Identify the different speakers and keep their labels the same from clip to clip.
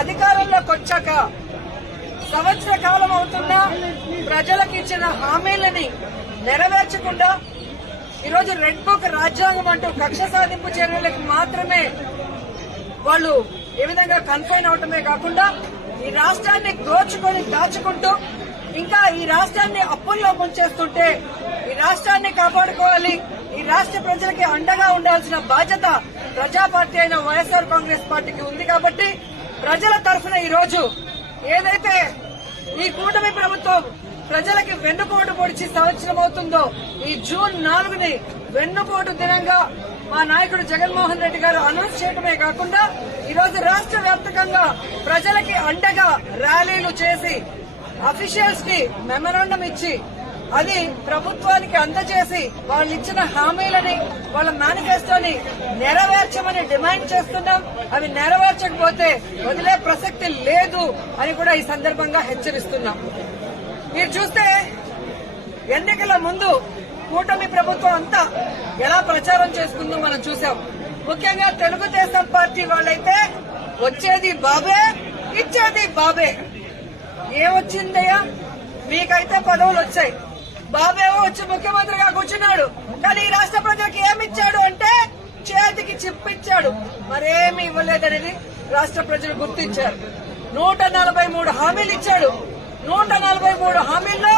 Speaker 1: అధికారంలోకి వచ్చాక సంవత్సర కాలం అవుతున్నా ప్రజలకు ఇచ్చిన హామీలని నెరవేర్చకుండా ఈరోజు రెడ్ బుక్ రాజ్యాంగం అంటూ కక్ష సాధింపు చర్యలకు మాత్రమే వాళ్ళు ఏ విధంగా కన్ఫైన్ అవటమే కాకుండా ఈ రాష్ట్రాన్ని దోచుకొని దాచుకుంటూ ఇంకా ఈ రాష్ట్రాన్ని అప్పుల్లో ముంచేస్తుంటే ఈ రాష్ట్రాన్ని కాపాడుకోవాలి. ఈ రాష్ట్ర ప్రజలకి అండగా ఉండాల్సిన బాధ్యత ప్రజాపార్టీ అయిన వైఎస్ఆర్ కాంగ్రెస్ పార్టీకి ఉంది కాబట్టి ప్రజల తరఫున ఈ రోజు ఏదైతే ఈ కూటమి ప్రభుత్వం ప్రజలకి వెన్నుపోటు పొడిచి సంవత్సరం అవుతుందో ఈ జూన్ నాలుగుని వెన్నుపోటు దినంగా మా నాయకుడు జగన్మోహన్ రెడ్డి గారు అనౌన్స్ చేయడమే కాకుండా ఈరోజు రాష్ట్ర వ్యాప్తంగా ప్రజలకి అండగా ర్యాలీలు చేసి అఫీషియల్స్కి మెమరాండం ఇచ్చి అది ప్రభుత్వానికి అందజేసి వాళ్ళు ఇచ్చిన హామీలని వాళ్ళ మేనిఫెస్టోని నెరవేర్చమని డిమాండ్ చేస్తున్నాం. అవి నెరవేర్చకపోతే వదిలే ప్రసక్తి లేదు అని కూడా ఈ సందర్భంగా హెచ్చరిస్తున్నాం. మీరు చూస్తే ఎన్నికల ముందు కూటమి ప్రభుత్వం అంతా ఎలా ప్రచారం చేసుకుందో మనం చూసాం ముఖ్యంగా తెలుగుదేశం పార్టీ వాళ్ళైతే వచ్చేది బాబే ఇచ్చేది బాబే. ఏమొచ్చిందయ్యా మీకైతే పదవులు వచ్చాయి బాబేమో వచ్చి ముఖ్యమంత్రిగా కూర్చున్నాడు. కానీ ఈ రాష్ట్ర ప్రజలకు ఏమిచ్చాడు అంటే చేతికి చిప్పిచ్చాడు. మరేమి ఇవ్వలేదనేది రాష్ట్ర ప్రజలు గుర్తించారు. నూట నలభై మూడు హామీలు ఇచ్చాడు. నూట నలభై మూడు హామీల్లో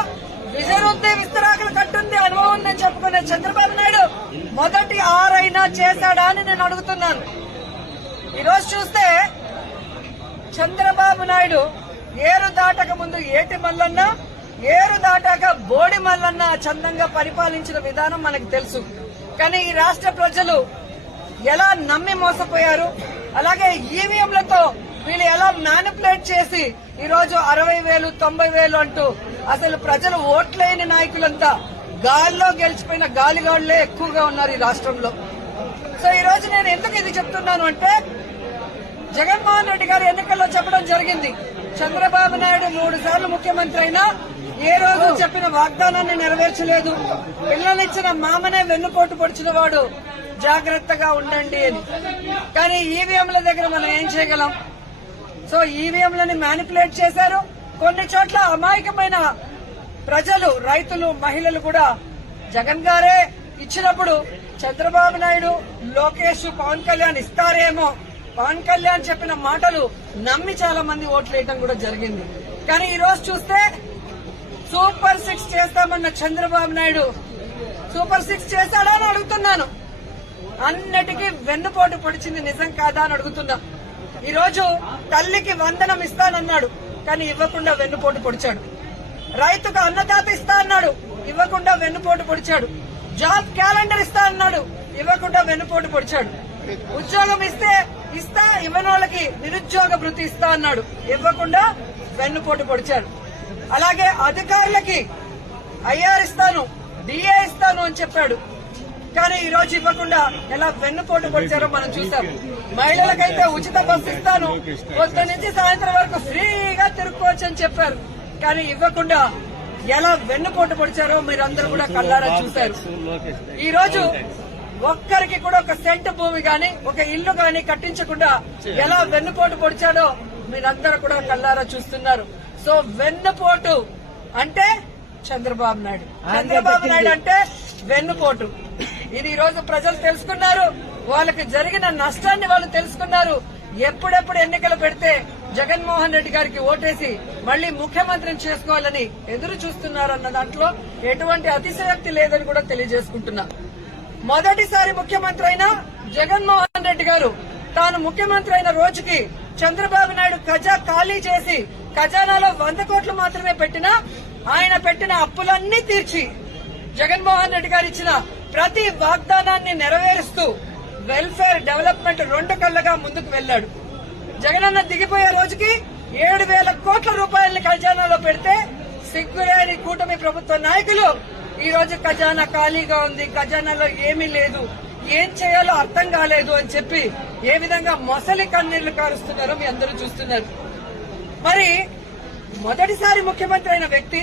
Speaker 1: విజయరుద్దే విస్తరాకులు కట్టుంది అనుభవం ఉందని చెప్పుకునే చంద్రబాబు నాయుడు మొదటి ఆరైనా చేశాడా అని నేను అడుగుతున్నాను. ఈరోజు చూస్తే చంద్రబాబు నాయుడు ఏరు దాటక ముందు ఏటి మల్లన్న ఏరు దాటాక బోడి మల్లన్న చందంగా పరిపాలించిన విధానం మనకు తెలుసు. కానీ ఈ రాష్ట్ర ప్రజలు ఎలా నమ్మి మోసపోయారు? అలాగే ఈవీఎంలతో వీళ్ళు ఎలా మ్యానిపులేట్ చేసి ఈ రోజు అరవై వేలు తొంభై వేలు అంటూ అసలు ప్రజలు ఓట్లేని నాయకులంతా గాల్లో గెలిచిపోయిన గాలిగాళ్ళే ఎక్కువగా ఉన్నారు ఈ రాష్ట్రంలో. సో ఈ రోజు నేను ఎందుకు ఇది చెప్తున్నాను అంటే జగన్మోహన్ రెడ్డి గారు ఎన్నికల్లో చెప్పడం జరిగింది. చంద్రబాబు నాయుడు మూడు సార్లు ముఖ్యమంత్రి అయినా ఏ రోజు చెప్పిన వాగ్దానాన్ని నెరవేర్చలేదు. పిల్లనిచ్చిన మామనే వెన్నుపోటు పొడిచిన వాడు జాగ్రత్తగా ఉండండి అని. కానీ ఈవీఎంల దగ్గర మనం ఏం చేయగలం? సో ఈవీఎంలని మ్యానిపులేట్ చేశారు. కొన్ని చోట్ల అమాయకమైన ప్రజలు రైతులు మహిళలు కూడా జగన్ గారే ఇచ్చినప్పుడు చంద్రబాబు నాయుడు లోకేష్ పవన్ కళ్యాణ్ ఇస్తారేమో. పవన్ కళ్యాణ్ చెప్పిన మాటలు నమ్మి చాలా మంది ఓట్లు వేయడం కూడా జరిగింది. కానీ ఈ రోజు చూస్తే సూపర్ సిక్స్ చేస్తామన్న చంద్రబాబు నాయుడు. సూపర్ సిక్స్ చేస్తాడా అని అడుగుతున్నాను. అన్నిటికీ వెన్నుపోటు పొడిచింది నిజం కాదా అని అడుగుతున్నా. ఈరోజు తల్లికి వందనం ఇస్తానన్నాడు కానీ ఇవ్వకుండా వెన్నుపోటు పొడిచాడు. రైతుకు అన్నదాత ఇస్తా అన్నాడు ఇవ్వకుండా వెన్నుపోటు పొడిచాడు. జాబ్ క్యాలెండర్ ఇస్తా అన్నాడు ఇవ్వకుండా వెన్నుపోటు పొడిచాడు. ఉద్యోగం ఇస్తే ఇస్తా ఇవ్వని వాళ్ళకి నిరుద్యోగ భృతి ఇస్తా అన్నాడు ఇవ్వకుండా వెన్నుపోటు పొడిచాడు. అలాగే అధికారులకి ఐఆర్ ఇస్తాను డిఏ ఇస్తాను అని చెప్పాడు. కానీ ఈ రోజు ఇవ్వకుండా ఎలా వెన్నుపోటు పొడిచారో మనం చూసాం. మహిళలకైతే ఉచిత బస్సు ఇస్తాను పొద్దు నుంచి సాయంత్రం వరకు ఫ్రీగా తిరుక్కోవచ్చు అని చెప్పారు. కానీ ఇవ్వకుండా ఎలా వెన్నుపోటు పొడిచారో మీరందరూ కూడా కళ్ళారా చూశారు. ఈ రోజు ఒక్కరికి కూడా ఒక సెంటు భూమి గాని ఒక ఇల్లు గాని కట్టించకుండా ఎలా వెన్నుపోటు పొడిచాడో మీరందరూ కూడా కళ్ళారా చూస్తున్నారు. సో వెన్నుపోటు అంటే చంద్రబాబు నాయుడు. చంద్రబాబు నాయుడు అంటే వెన్నుపోటు. ఇది ఈ రోజు ప్రజలు తెలుసుకున్నారు. వాళ్ళకి జరిగిన నష్టాన్ని వాళ్ళు తెలుసుకున్నారు. ఎప్పుడెప్పుడు ఎన్నికలు పెడితే జగన్మోహన్ రెడ్డి గారికి ఓటేసి మళ్ళీ ముఖ్యమంత్రిని చేసుకోవాలని ఎదురు చూస్తున్నారన్న దాంట్లో ఎటువంటి అతిశయోక్తి లేదని కూడా తెలియజేసుకుంటున్నా. మొదటిసారి ముఖ్యమంత్రి అయిన జగన్మోహన్ రెడ్డి గారు తాను ముఖ్యమంత్రి అయిన రోజుకి చంద్రబాబు నాయుడు ఖజా ఖాళీ చేసి ఖజానాలో వంద కోట్లు మాత్రమే పెట్టినా ఆయన పెట్టిన అప్పులన్నీ తీర్చి జగన్మోహన్ రెడ్డి గారు ఇచ్చిన ప్రతి వాగ్దానాన్ని నెరవేరుస్తూ వెల్ఫేర్ డెవలప్మెంట్ రెండు కళ్ళగా ముందుకు వెళ్ళాడు జగనన్న దిగిపోయే రోజుకి ఏడు వేల కోట్ల రూపాయలని ఖజానాలో పెడితే సిగ్గులేని కూటమి ప్రభుత్వ నాయకులు ఈ రోజు ఖజానా ఖాళీగా ఉంది ఖజానాలో ఏమీ లేదు ఏం చేయాలో అర్థం కాలేదు అని చెప్పి ఏ విధంగా మొసలి కన్నీళ్ళు కారుస్తున్నారో మీ అందరూ చూస్తున్నారు. మరి మొదటిసారి ముఖ్యమంత్రి అయిన వ్యక్తి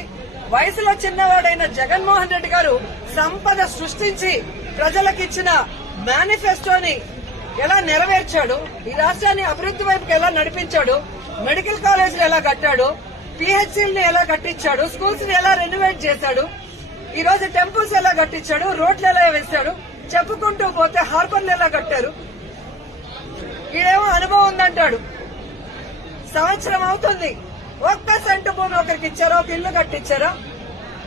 Speaker 1: వయసులో చిన్నవాడైన జగన్మోహన్ రెడ్డి గారు సంపద సృష్టించి ప్రజలకు ఇచ్చిన మేనిఫెస్టోని ఎలా నెరవేర్చాడు ఈ రాష్ట్రాన్ని అభివృద్ధి వైపుకి ఎలా నడిపించాడు మెడికల్ కాలేజీలు ఎలా కట్టాడు పిహెచ్సిల్ని ఎలా కట్టించాడు స్కూల్స్ని ఎలా రెనోవేట్ చేశాడు ఈ రోజు టెంపుల్స్ ఎలా కట్టించాడు రోడ్లు ఎలా వేశాడు చెప్పుకుంటూ పోతే హార్బర్లు ఎలా కట్టారు ఈడేమో అనుభవం ఉందంటాడు. సంవత్సరం అవుతుంది. ఒక్క సెంటు భూమి ఒకరికి ఇచ్చారో ఒక ఇల్లు కట్టించారా.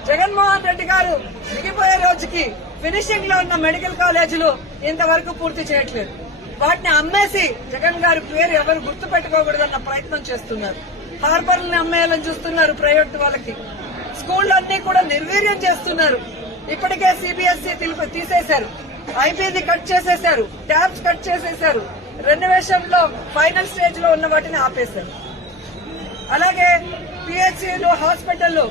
Speaker 1: జగన్మోహన్ రెడ్డి గారు దిగిపోయే రోజుకి ఫినిషింగ్లో ఉన్న మెడికల్ కాలేజీలు ఇంతవరకు పూర్తి చేయట్లేదు. వాటిని అమ్మేసి జగన్ గారి పేరు ఎవరు గుర్తు పెట్టుకోకూడదన్న ప్రయత్నం చేస్తున్నారు. హార్బర్లని అమ్మేయాలని చూస్తున్నారు ప్రైవేట్ వాళ్ళకి. స్కూళ్ళన్నీ కూడా నిర్వీర్యం చేస్తున్నారు. ఇప్పటికే సిబిఎస్ఈ తీసేశారు. ఐపీసీ కట్ చేసేశారు. ట్యాబ్స్ కట్ చేసేశారు. రెనోవేషన్లో ఫైనల్ స్టేజ్లో ఉన్న వాటిని ఆపేశారు. అలాగే పిహెచ్సిలు హాస్పిటల్లో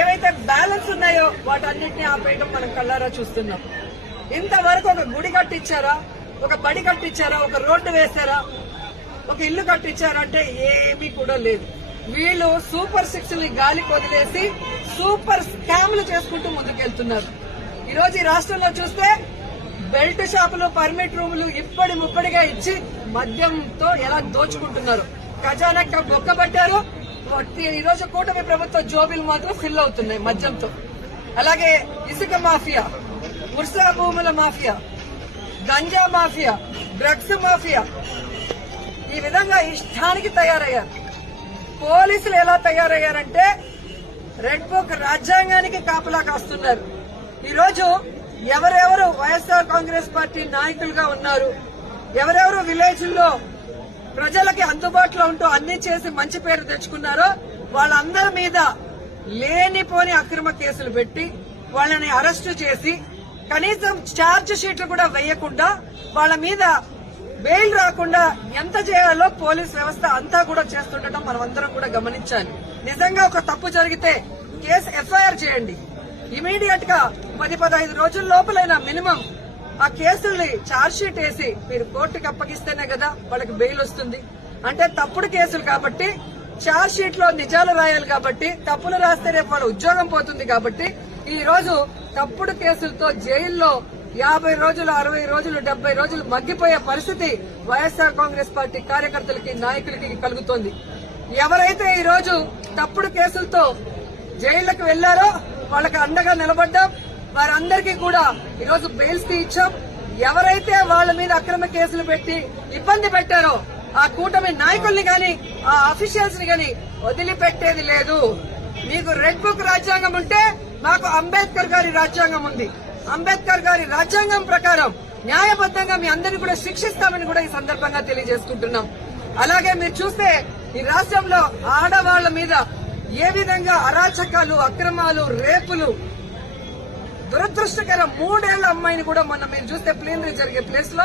Speaker 1: ఏవైతే బ్యాలెన్స్ ఉన్నాయో వాటన్నిటిని ఆపేయడం మనం కళ్ళారా చూస్తున్నాం. ఇంతవరకు ఒక గుడి కట్టించారా? ఒక బడి కట్టించారా? ఒక రోడ్డు వేశారా? ఒక ఇల్లు కట్టించారంటే ఏమీ కూడా లేదు. వీళ్ళు సూపర్ సిక్స్ని గాలి వదిలేసి సూపర్ స్కామ్లు చేసుకుంటూ ముందుకెళ్తున్నారు. ఈరోజు ఈ రాష్ట్రంలో చూస్తే బెల్ట్ షాపులు పర్మిట్ రూములు ఇప్పటి ముప్పటిగా ఇచ్చి మద్యంతో ఎలా దోచుకుంటున్నారు? ఖజానా బొక్కబట్టారు. ఈ రోజు కూటమి ప్రభుత్వ జోబీలు మాత్రం ఫిల్ అవుతున్నాయి మద్యంతో. అలాగే ఇసుక మాఫియా ఉర్సా భూముల మాఫియా గంజా మాఫియా డ్రగ్స్ మాఫియా ఈ విధంగా ఇష్టానికి తయారయ్యారు. పోలీసులు ఎలా తయారయ్యారంటే రెడ్ బుక్ రాజ్యాంగానికి కాపలా కాస్తున్నారు. ఈరోజు ఎవరెవరు వైఎస్ఆర్ కాంగ్రెస్ పార్టీ నాయకులుగా ఉన్నారు ఎవరెవరు విలేజ్లో ప్రజలకి అందుబాటులో ఉంటూ అన్ని చేసి మంచి పేరు తెచ్చుకున్నారో వాళ్ళందరి మీద లేనిపోని అక్రమ కేసులు పెట్టి వాళ్ళని అరెస్టు చేసి కనీసం ఛార్జ్ షీట్లు కూడా వేయకుండా వాళ్ళ మీద బెయిల్ రాకుండా ఎంత చేయాలో పోలీస్ వ్యవస్థ అంతా కూడా చేస్తుండటం మనం అందరం కూడా గమనించాలి. నిజంగా ఒక తప్పు జరిగితే కేసు ఎఫ్ఐఆర్ చేయండి. ఇమీడియట్గా పది పదహైదు రోజుల లోపలైనా మినిమం ఆ కేసుల్ని ఛార్జ్ షీట్ వేసి మీరు కోర్టుకి అప్పగిస్తేనే కదా వాళ్ళకి బెయిల్ వస్తుంది. అంటే తప్పుడు కేసులు కాబట్టి ఛార్జ్ షీట్లో నిజాలు రాయాలి కాబట్టి తప్పులు రాస్తే రేపు వాళ్ళ ఉద్యోగం పోతుంది కాబట్టి ఈ రోజు తప్పుడు కేసులతో జైల్లో యాభై రోజులు అరవై రోజులు డెబ్బై రోజులు మగ్గిపోయే పరిస్థితి వైఎస్ఆర్ కాంగ్రెస్ పార్టీ కార్యకర్తలకి నాయకులకి కలుగుతోంది. ఎవరైతే ఈ రోజు తప్పుడు కేసులతో జైళ్ళకు వెళ్ళారో వాళ్ళకి అండగా నిలబడ్డాం. వారందరికీ కూడా ఈరోజు బెయిల్స్కి ఇచ్చాం. ఎవరైతే వాళ్ళ మీద అక్రమ కేసులు పెట్టి ఇబ్బంది పెట్టారో ఆ కూటమి నాయకుల్ని గాని ఆ అఫీషియల్స్ని గాని వదిలిపెట్టేది లేదు. మీకు రెడ్ బుక్ రాజ్యాంగం ఉంటే మాకు అంబేద్కర్ గారి రాజ్యాంగం ఉంది. అంబేద్కర్ గారి రాజ్యాంగం ప్రకారం న్యాయబద్ధంగా మీ అందరినీ కూడా శిక్షిస్తామని కూడా ఈ సందర్భంగా తెలియజేసుకుంటున్నాం. అలాగే మీరు చూస్తే ఈ రాష్ట్రంలో ఆడవాళ్ళ మీద ఏ విధంగా అరాచకాలు అక్రమాలు రేపులు దురదృష్టకర మూడేళ్ళ అమ్మాయిని కూడా మొన్న మీరు చూస్తే ప్లీనరీ జరిగే ప్లేస్లో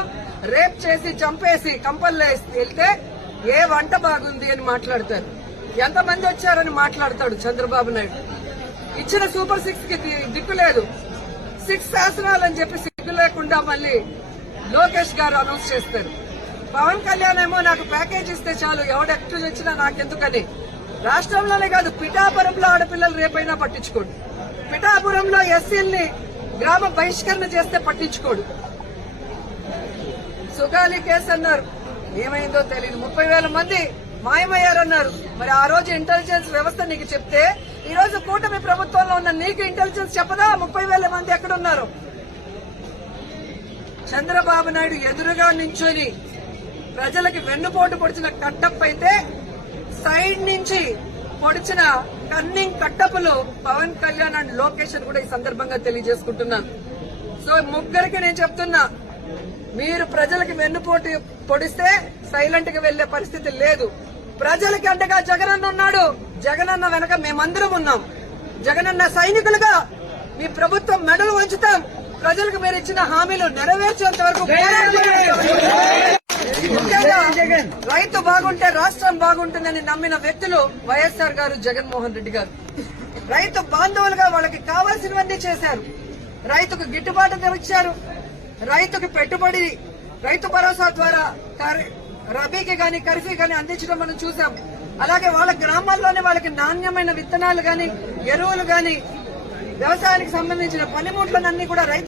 Speaker 1: రేప్ చేసి చంపేసి కంపల్లో వెళ్తే ఏ వంట బాగుంది అని మాట్లాడతారు. ఎంతమంది వచ్చారని మాట్లాడతాడు చంద్రబాబు నాయుడు. ఇచ్చిన సూపర్ సిక్స్కి దిక్కు లేదు. సిక్స్ శాసనాలు అని చెప్పి సిగ్గు లేకుండా మళ్ళీ లోకేష్ గారు అనౌన్స్ చేస్తారు. పవన్ కళ్యాణ్ ఏమో నాకు ప్యాకేజ్ ఇస్తే చాలు ఎవడు వచ్చినా నాకెందుకని. రాష్ట్రంలోనే కాదు పిఠాపురంలో ఆడపిల్లలు రేపైనా పట్టించుకోడు. పిఠాపురంలో ఎస్సీల్ని గ్రామ బహిష్కరణ చేస్తే పట్టించుకోడు. సుగాలి కేసు అన్నారు. ఏమైందో తెలియదు ముప్పై వేల మంది మాయమయ్యారన్నారు. మరి ఆ రోజు ఇంటెలిజెన్స్ వ్యవస్థ నీకు చెప్తే ఈ రోజు కూటమి ప్రభుత్వంలో ఉన్న నీకు ఇంటెలిజెన్స్ చెప్పదా? ముప్పై వేల మంది ఎక్కడున్నారు? చంద్రబాబు నాయుడు ఎదురుగా నించొని ప్రజలకి వెన్నుపోటు పొడిచిన కట్టప్ అయితే సైడ్ నుంచి పొడిచిన కన్నింగ్ కట్టపులు పవన్ కళ్యాణ్ అండ్ లోకేష్ అని కూడా ఈ సందర్భంగా తెలియజేసుకుంటున్నాను సో ముగ్గురికి నేను చెప్తున్నా మీరు ప్రజలకి వెన్నుపోటు పొడిస్తే సైలెంట్గా వెళ్ళే పరిస్థితి లేదు. ప్రజలకి అండగా జగనన్న ఉన్నాడు. జగనన్న వెనక మేమందరం ఉన్నాం. జగనన్న సైనికులుగా మీ ప్రభుత్వం మెడలు వంచుతాం. ప్రజలకు మీరు ఇచ్చిన హామీలు నెరవేర్చేంత వరకు రైతు బాగుంటే రాష్ట్రం బాగుంటుందని నమ్మిన వ్యక్తులు వైఎస్ఆర్ గారు జగన్మోహన్ రెడ్డి గారు. రైతు బాంధవులుగా వాళ్ళకి కావాల్సినవన్నీ చేశారు. రైతుకు గిట్టుబాటు ధర ఇచ్చారు రైతుకు పెట్టుబడి రైతు భరోసా ద్వారా రబీకి గాని ఖరీఫీ గాని అందించడం మనం చూసాం అలాగే వాళ్ళ గ్రామాల్లోనే వాళ్ళకి నాణ్యమైన విత్తనాలు గాని ఎరువులు గాని వ్యవసాయానికి సంబంధించిన పనిముట్లనన్నీ కూడా రైతు